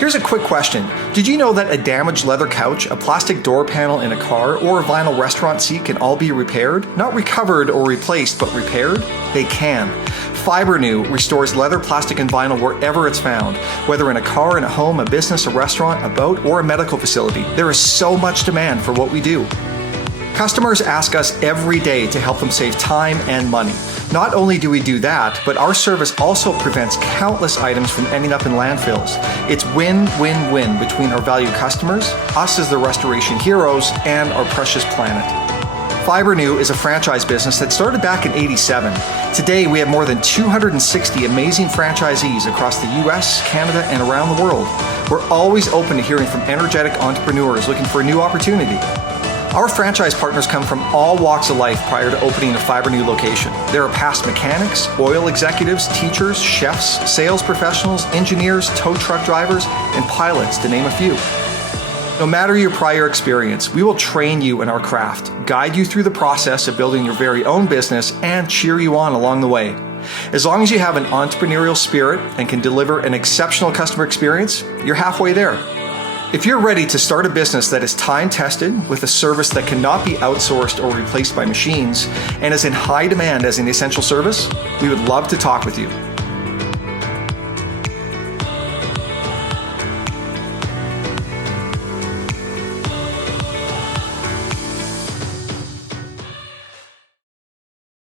Here's a quick question. Did you know that a damaged leather couch, a plastic door panel in a car, or a vinyl restaurant seat can all be repaired? Not recovered or replaced, but repaired? They can. Fibrenew restores leather, plastic, and vinyl wherever it's found, whether in a car, in a home, a business, a restaurant, a boat, or a medical facility. There is so much demand for what we do. Customers ask us every day to help them save time and money. Not only do we do that, but our service also prevents countless items from ending up in landfills. It's win-win-win between our valued customers, us as the restoration heroes, and our precious planet. Fibrenew is a franchise business that started back in '87. Today, we have more than 260 amazing franchisees across the US, Canada, and around the world. We're always open to hearing from energetic entrepreneurs looking for a new opportunity. Our franchise partners come from all walks of life prior to opening a Fibrenew location. There are past mechanics, oil executives, teachers, chefs, sales professionals, engineers, tow truck drivers, and pilots, to name a few. No matter your prior experience, we will train you in our craft, guide you through the process of building your very own business, and cheer you on along the way. As long as you have an entrepreneurial spirit and can deliver an exceptional customer experience, you're halfway there. If you're ready to start a business that is time-tested with a service that cannot be outsourced or replaced by machines and is in high demand as an essential service, we would love to talk with you.